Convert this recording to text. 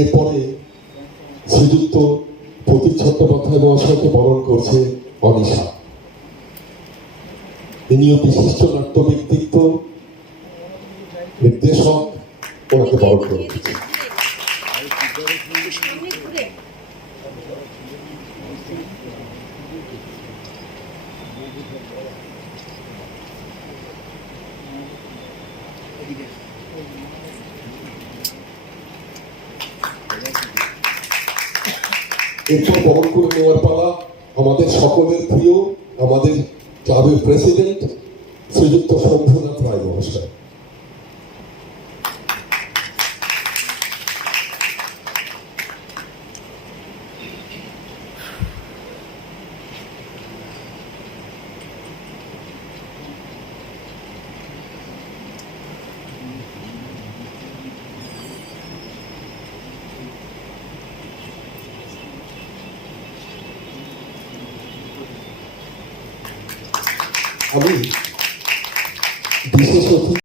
এরপরে শ্রীযুক্ত প্রতীক চট্টোপাধ্যায় মহাশয়কে বরণ করছে অনিশা। ইনিও বিশিষ্ট নাট্য ব্যক্তিত্ব, নির্দেশক, ওনাকে বরণ করে দিচ্ছে। এরপর বরণ করে নেওয়ার পালা আমাদের সকলের প্রিয়, আমাদের ক্লাবের প্রেসিডেন্ট শ্রীযুক্ত শম্ভুনাথ রায় মহাশয়। আমি বিশেষ অতিথি